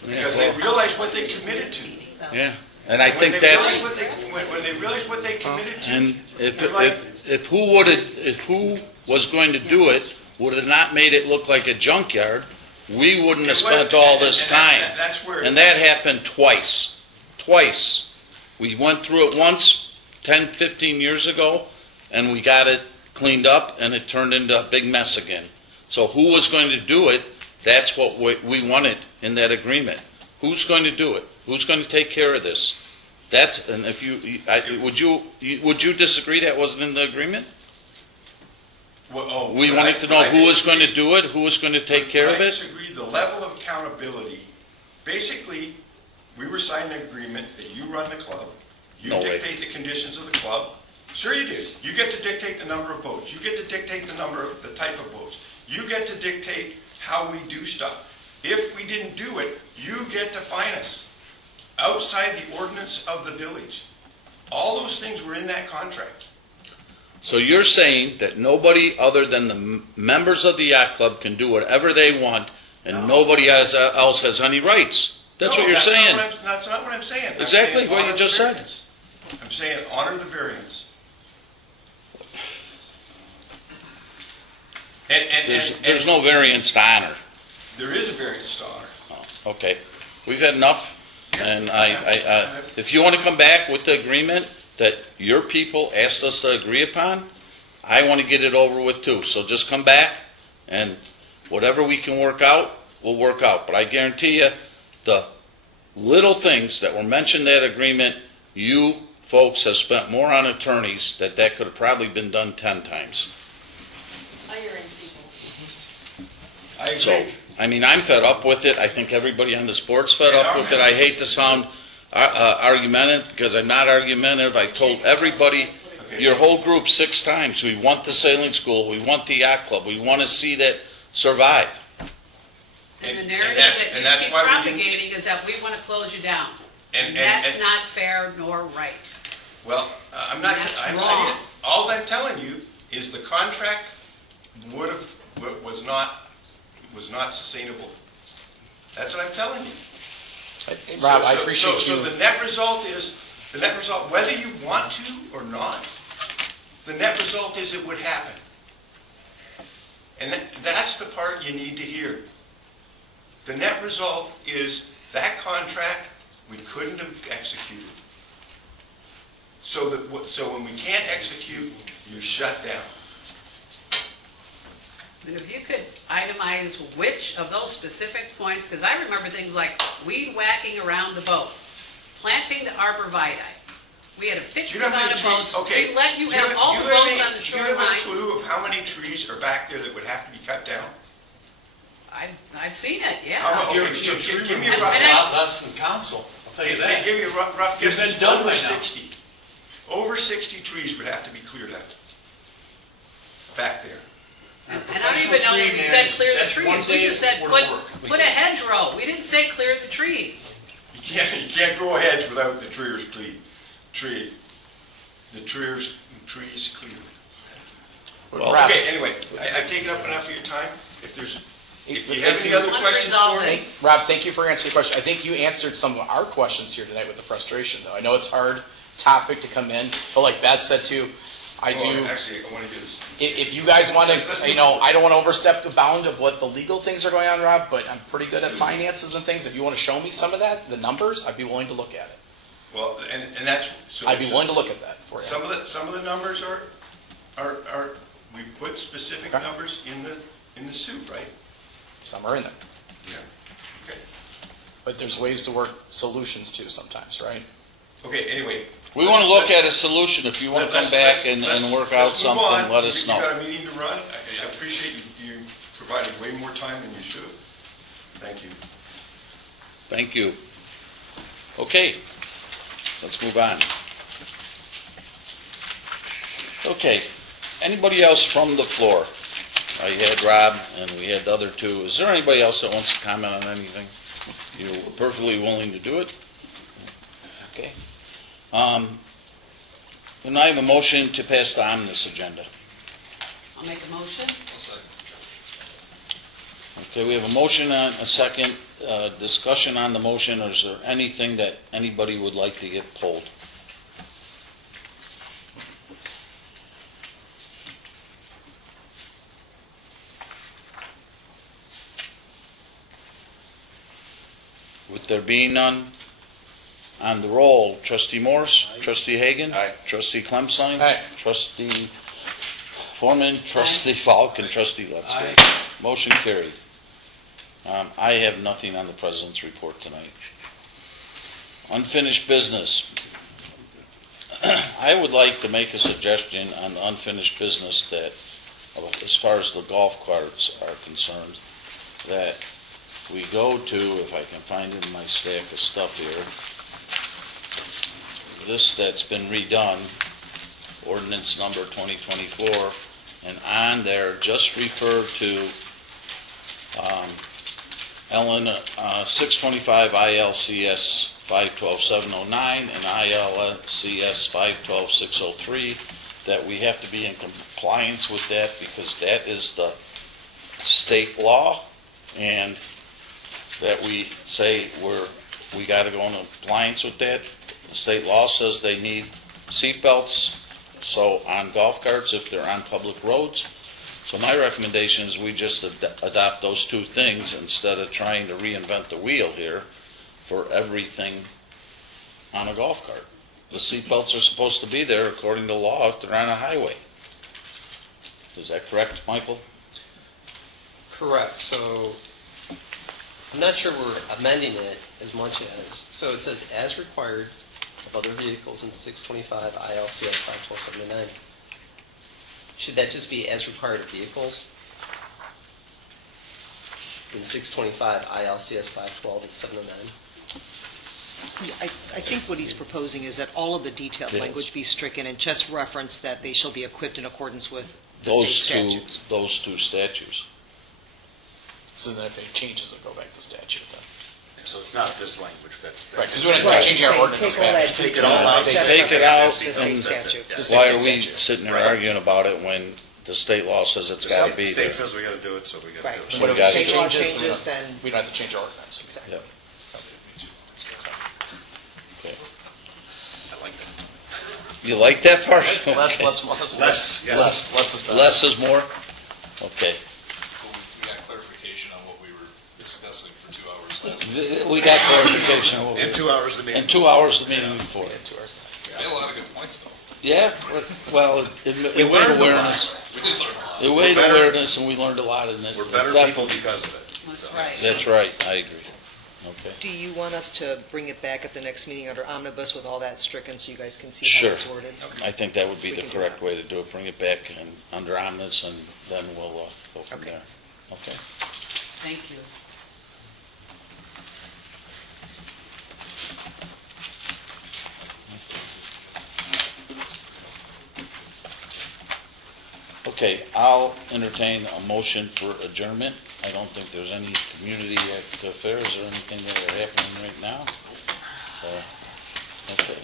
Because they realized what they committed to. Yeah. And I When think they that's, realized when they realized what they committed to, and they're like, if who was going to do it would have not made it look like a junkyard, we wouldn't have spent all this time. That's where. And that happened twice. Twice. We went through it once, 10, 15 years ago, and we got it cleaned up, and it turned into a big mess again. So who was going to do it? That's what we wanted in that agreement. Who's going to do it? Who's going to take care of this? And if would you disagree that wasn't in the agreement? We wanted to know who was going to do it, who was going to take care of I it. disagree. The level of accountability, basically, we were signing an agreement that you run the club, you No way. dictate the conditions of the club. Sure you do. You get to dictate the number of boats. You get to dictate the type of boats. You get to dictate how we do stuff. If we didn't do it, you get to fine us outside the ordinance of the village. All those things were in that contract. So you're saying that nobody other than the members of the yacht club can do whatever they want, and nobody else has any rights. That's No, what you're saying. That's not what I'm saying. I'm Exactly saying what honor you just the said. variance. I'm saying honor the variance. There's no variance to honor. There is a variance to honor. Oh, okay. We've had enough, and if you want to come back with the agreement that your people asked us to agree upon, I want to get it over with too. So just come back, and whatever we can work out, we'll work out. But I guarantee you, the little things that were mentioned in that agreement, you folks have spent more on attorneys that could have probably been done 10 times. Hiring people. I agree. So, I mean, I'm fed up with it. I think everybody on the sport's fed up with it. I hate to sound argumentative because I'm not argumentative. I told everybody, your whole group 6 times, we want the sailing school, we want the yacht club, we want to see that survive. And the And narrative that's- that and you that's keep why we didn't- propagating is that we want to close you down. And That's not fair nor right. well, I'm not. That's I wrong. didn't- all I'm telling you is the contract was not sustainable. That's what I'm telling you. Rob, I So appreciate you. So the net result, whether you want to or not, the net result is it would happen. And that's the part you need to hear. The net result is that contract we couldn't have executed. So when we can't execute, you're shut down. And if you could itemize which of those specific points, because I remember things like weed whacking around the boats, planting the arborvitae. We had a fixed amount of boats. Okay. We let you have all the boats on the Do you have shoreline. a clue of how many trees are back there that would have to be cut down? I've seen it, yeah. How many? You're- Okay, you're- give you're me a and rough. I- lot less than council, I'll tell you that. Give me a rough guess. It's been done Over by now. 60. Over 60 trees would have to be cleared out. Back there. And I don't even know that we said clear the That's one trees. We day's just said worth of work. put a hedgerow. We didn't say clear the trees. You can't grow a hedge without the trees cleared. The trees cleared. Rob, Okay, anyway, I've taken up enough of your time. If you have any you- other questions for me, Rob, thank you for answering the question. I think you answered some of our questions here tonight with the frustration, though. I know it's a hard topic to come in, but like Beth said too, Actually, I want to do this. if you guys want to, I don't want to overstep the bound of what the legal things are going on, Rob, but I'm pretty good at finances and things. If you want to show me some of that, the numbers, I'd be willing to look at it. Well, and that's so. I'd be willing to look at that for you. Some of the numbers are put specific Okay. numbers in the suit, right? Some are in there. Yeah. Okay. But there's ways to work solutions too sometimes, right? Okay, anyway. We want to look at a solution. If you want to come back and work out Let's move something, on. let us You know. got a meeting to run. I appreciate you provided way more time than you should. Thank you. Thank you. Okay, let's move on. Okay, anybody else from the floor? I had Rob and we had the other two. Is there anybody else that wants to comment on anything? You're perfectly willing to do it? Okay. And I have a motion to pass the omnibus agenda. I'll make a motion. Okay, we have a motion and a second. Discussion on the motion. Is there anything that anybody would like to get pulled? With there being none, on the roll, Trustee Morse, Trustee Hagan, Aye. Trustee Clemstein, Aye. Trustee Foreman, Trustee Falk, and Trustee Lutzker. Motion carried. I have nothing on the President's report tonight. Unfinished business. I would like to make a suggestion on the unfinished business that, as far as the golf carts are concerned, that we go to, if I can find it in my stack of stuff here, this that's been redone, ordinance number 2024, and on there just refer to Ellen 625 ILCS 512709 and ILCS 512603, that we have to be in compliance with that because that is the state law, and that we say we got to go into compliance with that. The state law says they need seat belts, so on golf carts if they're on public roads. So my recommendation is we just adopt those two things instead of trying to reinvent the wheel here for everything on a golf cart. The seat belts are supposed to be there according to law if they're on a highway. Is that correct, Michael? Correct. So I'm not sure we're amending it as much as, so it says as required of other vehicles in 625 ILCS 51279. Should that just be as required of vehicles? In 625 ILCS 512 and 709? I think what he's proposing is that all of the detailed Yes. language be stricken and just reference that they shall be equipped in accordance with the Those state two, statutes. those two statutes. So then if it changes, it'll go back to statute then. So it's not this language that's. Right, because we don't have to change our Right, ordinance take all back. that Take it all out. Take it out. The state statute. Just Why say are we statute. sitting there Right. arguing about it when the state law says it's got to be State there? says we gotta do it, so we gotta Right. do But it. if gotta the state do. Law changes, changes, then we don't have to change our ordinance. exactly. Yep. Okay. I like that. You like that part? Less Less, yes. Less is better. Less is more? Okay. So we got clarification on what we were discussing for 2 hours last. We got clarification. on what In we- 2 hours the meeting. In 2 hours the meeting before. We had a lot of good points though. Yeah, well, it We weighed learned a awareness. We did learn a lot. It weighed better- awareness and we learned a lot in it. We're better people Definitely. because of it. That's So. right. That's right, I agree. Okay. Do you want us to bring it back at the next meeting under omnibus with all that stricken so you guys can see Sure. how it's worded? I think that would be We the can do correct that. way to do it. Bring it back and under omnibus, and then we'll go from Okay. there. Okay. Thank you. Okay, I'll entertain a motion for adjournment. I don't think there's any community affairs or anything that are happening right now. So, okay.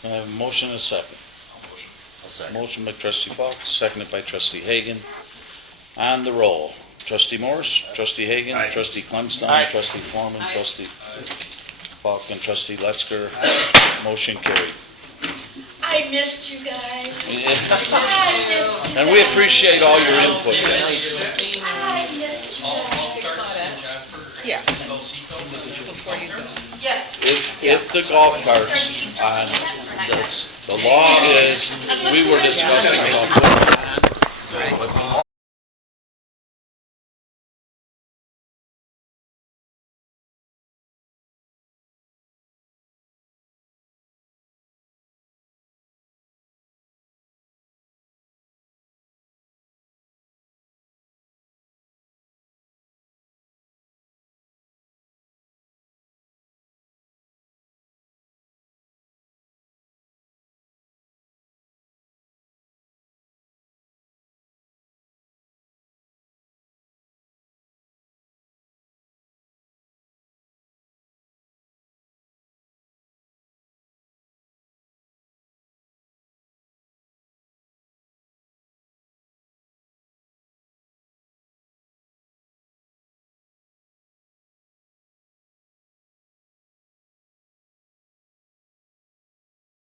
Can I have a motion and a second? I'll second. Motion by Trustee Falk, seconded by Trustee Hagan. On the roll, Trustee Morse, Trustee Hagan, Aye. Trustee Clemstein, Aye. Trustee Foreman, Aye. Trustee Falk, and Trustee Letzker. Motion carried. I missed you guys. I missed you And we guys. appreciate all your input. I missed you All guys. carts in Johnsburg are Yeah. going to go seatbelts in the golf carts? Yes. If the golf carts on, the law is, we were discussing about